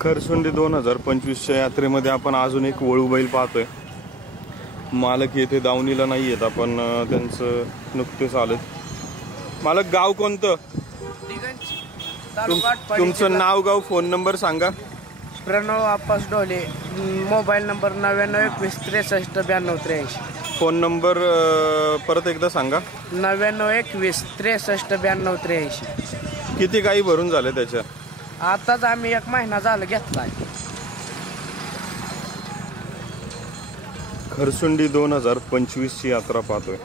खरसुंडी 2025च्या यात्रेमध्ये आपण अजून एक वळू बैल पाहतोय. मालक येथे दावणीला नाही येत, आपण त्यांचं नुकतेच आलेत. मालक गाव कोणतं? तुमचं नाव गाव फोन नंबर सांगा. प्रणव आप्पास डोले, मोबाईल नंबर 9921636283. फोन नंबर परत एकदा सांगा. 9921636283. किती गाई भरून झाले त्याच्या? आताच आम्ही 1 महिना झाला घेतलाय. खरसुंडी 2025ची यात्रा पाहतोय.